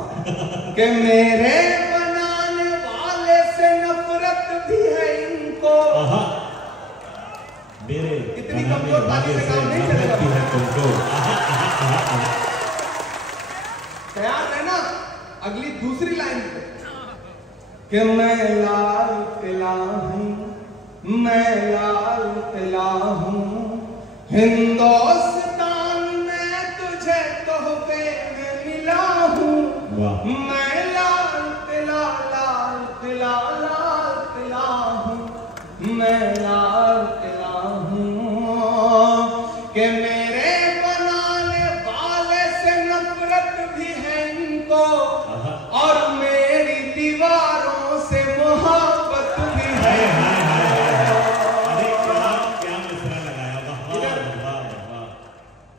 कि मेरे बनाने वाले से नफरत भी है इनको। मेरे इतनी कमजोर ताली से काम नहीं चलेगा। तैयार है ना। अगली दूसरी लाइन पे कि मैं लाल किला हूँ, मैं लाल किला हूँ, हिंदुस्तान में तुझे तोहफे में मिला हूँ। मैं लाल किला, लाल किला, लाल किला हूँ, मैं लाल किला हूँ, कि मेरे बनाने वाले से नफरत भी है इनको, और मेरी दीवारों से मोहब्बत भी है।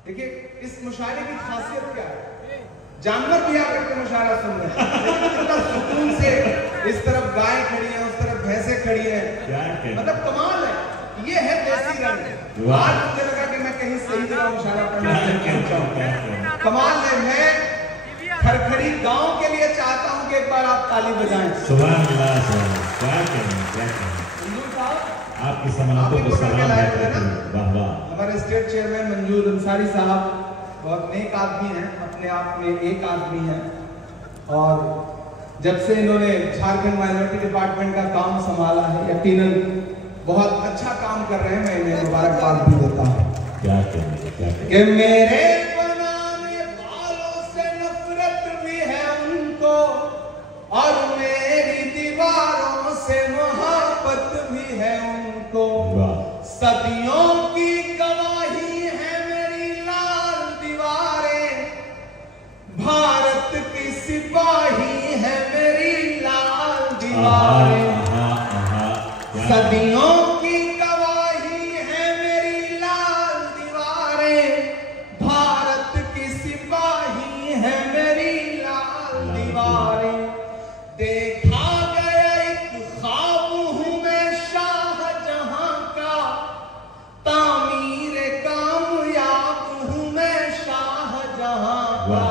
देखिए इस मुशायरे की खासियत क्या है, जानवर भी आकर के मुशायरा सुन रहे हैं, कितना सुकून से, इस तरफ गाय खड़ी है, उस तरफ भैंसे खड़ी है, मतलब कमाल है। ये है देसी रंग। आज मुझे लगा कि मैं कहीं सही जगह मुशायरा करना, कमाल है। मैं खरखरी गांव के लिए चाहता हूं कि एक बार आप ताली बजाएं। सुभान अल्लाह, क्या कहें। आपकी समानतों को सलाम है। वाह वाह। हमारे स्टेट चेयरमैन मंजूर अंसारी साहब बहुत नेक आदमी हैं, अपने आप में एक आदमी हैं, और जब से इन्होंने झारखंड माइनॉरिटी डिपार्टमेंट का काम संभाला है, यकीनन बहुत अच्छा काम कर रहे हैं। मैं इन्हें मुबारकबाद भी देता हूँ। क्या कहें कि मेरे बनाने वालों से नफरत भी है उनको, और मेरी दीवारों से मोहब्बत भी है उनको। सदियों की गवाही है मेरी लाल दीवारें, भारत की सिपाही है मेरी लाल दीवारें। सदियों की गवाही है मेरी लाल दीवारें, भारत की सिपाही है मेरी लाल दीवारें। देखा गया एक ख्वाब हूं मैं शाहजहां का, तामीर कामयाब हूं मैं शाहजहां का।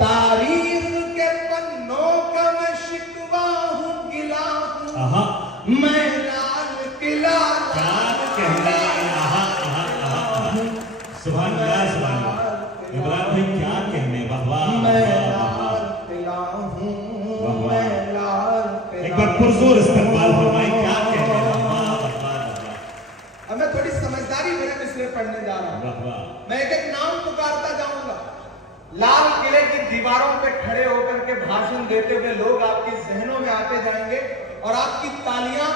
तारीख के पन्नों का मैं शिकवा हूं, गिला हूं, मैं लाल किला। सुभान अल्लाह, सुभान अल्लाह। इब्राहिम भाई क्या कहने, वाह वाह। मैं लाल किला हूं, मैं लाल किला। एक बार पुरजोर इस्तेमाल फरमाएं, क्या कहने, वाह वाह। अब मैं थोड़ी समझदारी भरे मिसरे पढ़ने जा रहा हूं। वाह वाह। मैं एक एक नाम पुकारता जाऊंगा। लाल किले की दीवारों पे खड़े होकर के भाषण देते हुए लोग आपके जहनों में आते जाएंगे, और आपकी तालियां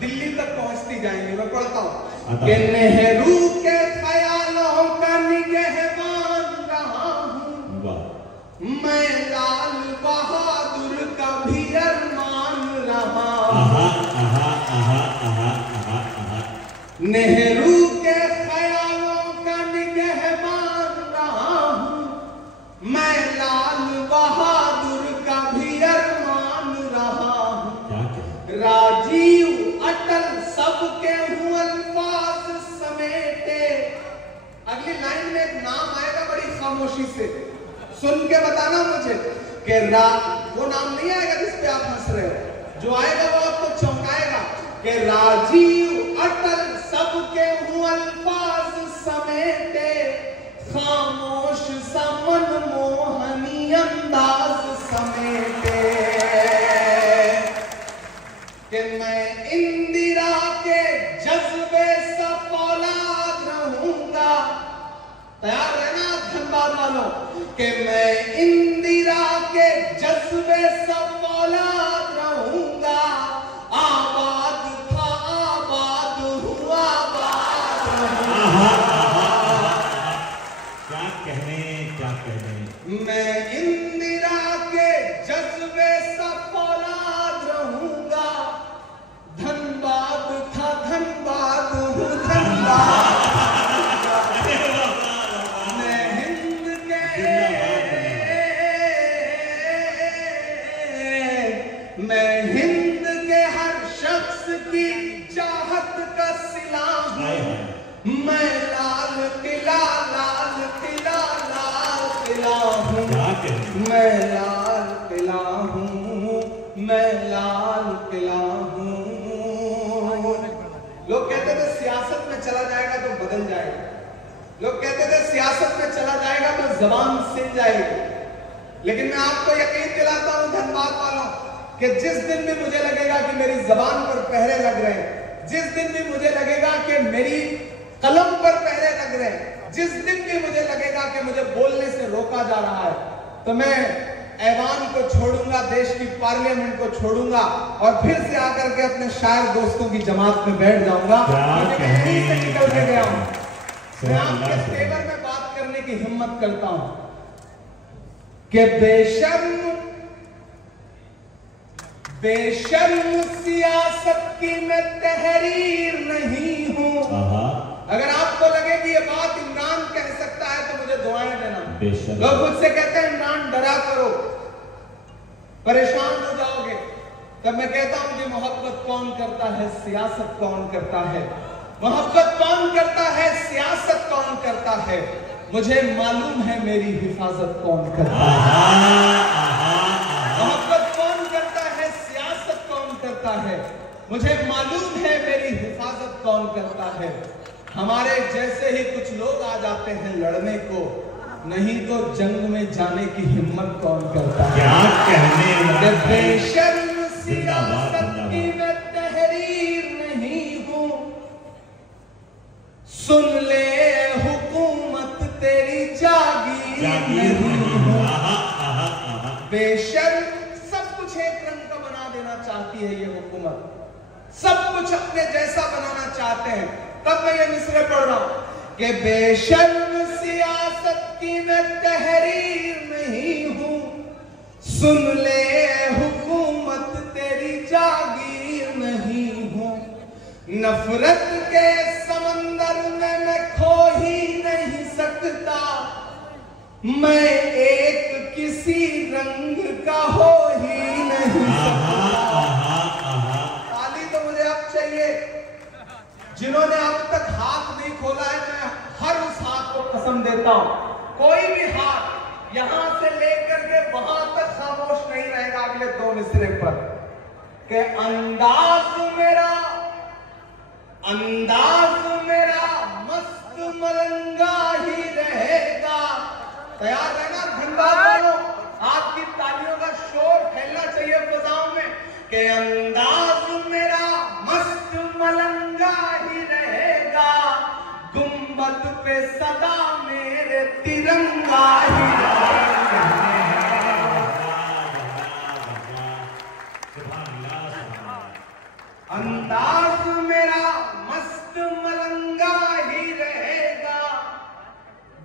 दिल्ली तक पहुंचती जाएंगी। मैं पढ़ता हूं कि नेहरू के ख्यालों का निगहबान रहा हूं, मैं लाल बहादुर का भी अरमान रहा हूं। नेहरू के ख्यालों का निगहबान रहा हूं, मैं लाल बहादुर का भी अरमान रहा हूं। राजीव अटल सबके हूँ अल्फाज समेटे। अगली अगली लाइन में एक नाम आएगा बड़ी खामोशी से, सुन के बताना मुझे कि वो नाम नहीं आएगा जिस पे आप हंस रहे हो, जो आएगा वो आपको चौंकाएगा कि राजीव अटल सबके हूँ अल्फाज समेटे, खामोश समन मोहनी अंदाज समेटे, कि मैं इंदिरा के जज्बे सा फौलाद रहूंगा, तैयार रहना धनबाद वालों, कि मैं इंदिरा के जज्बे सा फौलाद रहूंगा, आबाद था आबाद हुआ आबाद रहूंगा। क्या कहने मैं इंदिरा के जज्बे सा फौलाद रहूंगा, धनबाद था धनबाद हूँ धनबाद, मैं हिंद के हर शख्स की चाहत का सिला हूँ, मैं लाल किला लाल किला लाल किला हूँ, मैं लाल किला हूँ, मैं लाल किला हूँ। लोग कहते थे सियासत में चला जाएगा तो बदल जाएगा, लोग कहते थे सियासत में चला जाएगा तो जबान सिल जाएगी, लेकिन मैं आपको यकीन दिलाता हूं धनबाद वालों कि जिस दिन भी मुझे लगेगा कि मेरी जबान पर पहरे लग रहे हैं, जिस दिन भी मुझे लगेगा कि मेरी कलम पर पहरे लग रहे हैं, जिस दिन भी मुझे लगेगा कि मुझे बोलने से रोका जा रहा है, तो मैं ऐवान को छोड़ूंगा, देश की पार्लियामेंट को छोड़ूंगा और फिर से आकर के अपने शायर दोस्तों की जमात में बैठ जाऊंगा। निकल के गया हूं, मैं आपके फेवर में बात करने की हिम्मत करता हूं कि बेशर्म सियासत की मैं तहरीर नहीं हूं। अगर आपको लगे कि ये बात इमरान कह सकता है तो मुझे दुआएं देना। लोग मुझसे कहते हैं इमरान डरा करो, परेशान हो जाओगे, तब मैं कहता हूं कि मोहब्बत कौन करता है, सियासत कौन करता है, मोहब्बत कौन करता है, सियासत कौन करता है, मुझे मालूम है मेरी हिफाजत कौन करता है। मोहब्बत कौन करता है, सियासत कौन करता है, मुझे मालूम है मेरी हिफाजत कौन करता है। हमारे जैसे ही कुछ लोग आ जाते हैं लड़ने को, नहीं तो जंग में जाने की हिम्मत कौन करता है। क्या कहने, बेशर्म सियासत की मैं तहरीर नहीं हूं, सुन ले हुकूमत तेरी जागीर नहीं हूं। बेशर्म सब कुछ एक रंग का बना देना चाहती है ये हुकूमत, सब कुछ अपने जैसा बनाना चाहते हैं। तब मैं ये मिसरे पढ़ रहा हूं कि बेशर्म सियासत की मैं तहरीर नहीं हूं, सुन ले हुकूमत तेरी जागीर नहीं हूं। नफरत के समंदर में मैं खो ही नहीं सकता, मैं एक किसी रंग का हो ही नहीं सकता। ताली तो मुझे अब चाहिए जिन्होंने अब तक हाथ नहीं खोला है। मैं हर उस हाथ को कसम देता हूं, कोई भी हाथ यहां से लेकर के वहां तक खामोश नहीं रहेगा अगले दो मिसरे पर, कि अंदाज मेरा मस्त मलंगा ही रहेगा। तैयार रहना धनबाद वालों, आपकी तालियों का शोर फैलना चाहिए फिजाओं में कि अंदाज मेरा मस्त मलंगा ही रहेगा, गुंबद पे सदा मेरे तिरंगा ही रहेगा। अंदाज मेरा मस्त मलंगा ही रहेगा,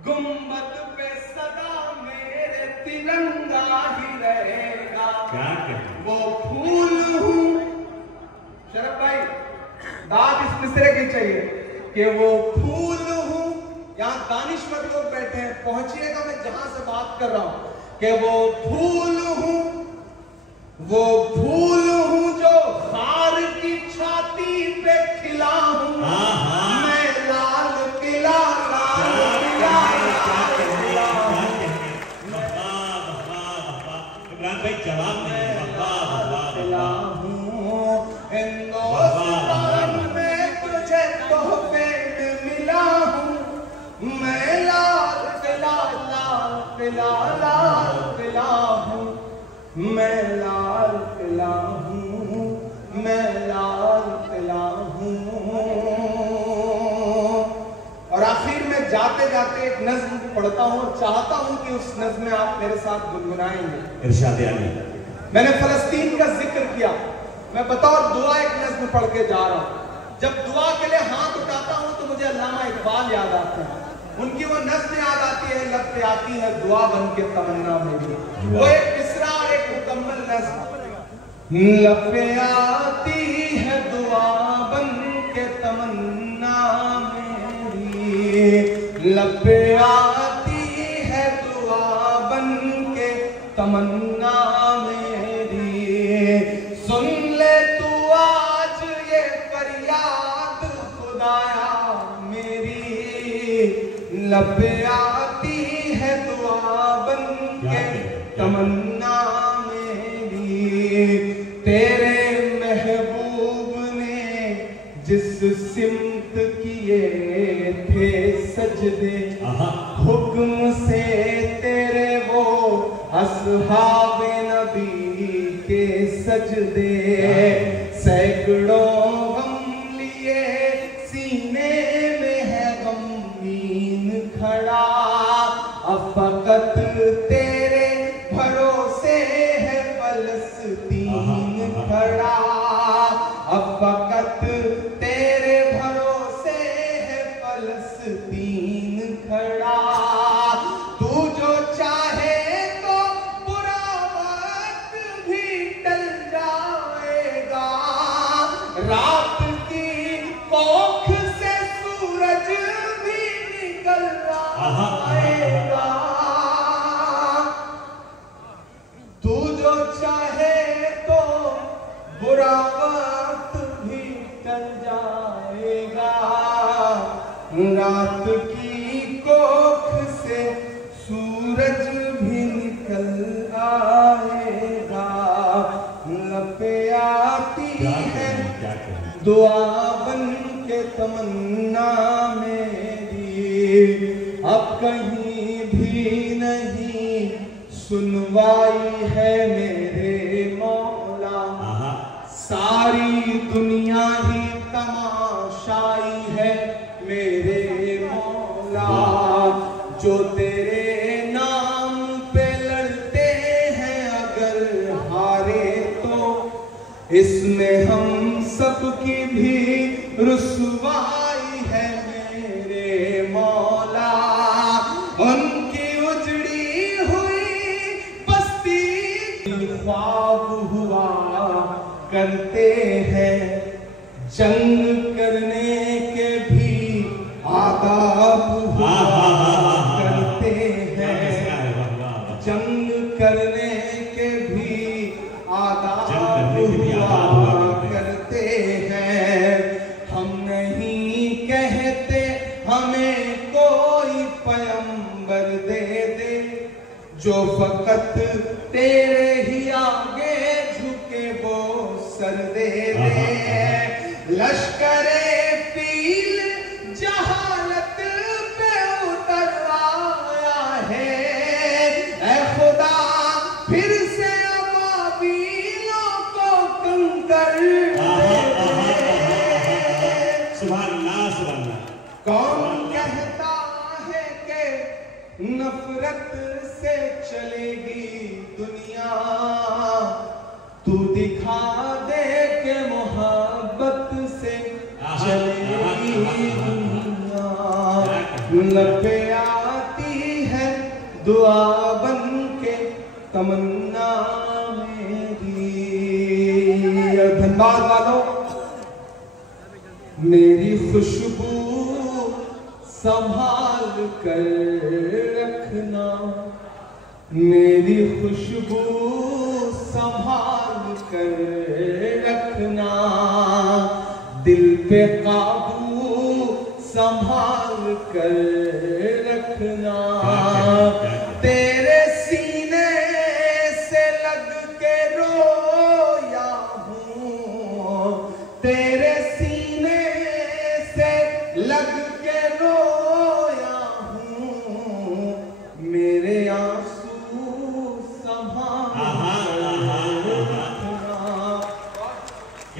गुंबद पे सदा मेरे तिरंगा ही रहेगा। वो फूल हूं, शरफ भाई बात इस मिसरे की चाहिए कि वो फूल हूं। यहां दानिश्वर लोग बैठे हैं, पहुंचिएगा मैं जहां से बात कर रहा हूं कि वो फूल हूं जो खार की छाती पे खिला हूं। मैं लाल किला लाल जाते जाते एक नज्म पढ़ता हूँ और चाहता हूँ कि उस नज्म में आप मेरे साथ गुनगुनाएंगे। इरशाद अली। मैंने फलस्तीन का जिक्र किया, मैं बतौर दुआ एक नज्म पढ़ के जा रहा हूँ। जब दुआ के लिए हाथ उठाता हूँ तो मुझे अल्लामा इकबाल याद आते हैं, उनकी वो नज्म याद आती है, लब पे आती है दुआ बन के तमन्ना मेरी। वो एक मिसरा और एक मुकम्मल नज्म। लब पे आती है दुआ बन के तमन्ना मेरी, लब पे आती है दुआ बन के तमन्ना मेरी, सुन ले तू आज ये फरियाद खुदाया मेरी, लब पे आती है दुआ बन के तमन्ना मेरी। तेरे महबूब ने जिस सिमत किए थे सजदे, हुक्म से तेरे वो अस्हाबे नबी के सजदे, सैकड़ों गम लिए सीने में है गमगीन खड़ा, अब फकत तेरे भरोसे है फलस्तीन खड़ा, अब फकत तेरे भरोसे है फलस्तीन खड़ा। तू जो चाहे तो बुरा वक्त भी टल जाएगा, रात की कोख से सूरज भी निकल आएगा। तू जो चाहे तो बुरा वक्त भी टल जाएगा, रात की कोख से सूरज भी निकल आएगा। लब पे आती है दुआ बन के तमन्ना मेरी, अब कहीं भी नहीं सुनवाई है मेरे मौला, सारी दुनिया ही तमाशाई है मेरे मौला। जो तेरे नाम पे लड़ते हैं अगर हारे तो, इसमें हम सबकी भी रुसवाई है मेरे मौला। उनकी उजड़ी हुई बस्ती ख्वाब हुआ करते हैं, जंग करने के भी आदाब हुआ करते हैं, जंग करने के भी आदाब हुआ करते हैं। हम नहीं कहते हमें कोई पैगंबर दे दे, जो फकत तेरे ही आगे झुके वो सर दे दे। लश्करे फील जहालत पे उतर आया है, ऐ खुदा फिर से अबाबीलों को कंकर कौन कहता है कि नफरत से चलेगी दुनिया, तू दिखा दे के मोहब्बत से चलेगी दुनिया। लब पे आती है दुआ बन के तमन्ना मेरी। धन्यवाद वालों, मेरी खुशबू संभाल कर रखना, मेरी खुशबू संभाल कर रखना, दिल पे काबू संभाल कर रखना। तेरे सीने से लग के रोया हूँ, तेरे सीने से लग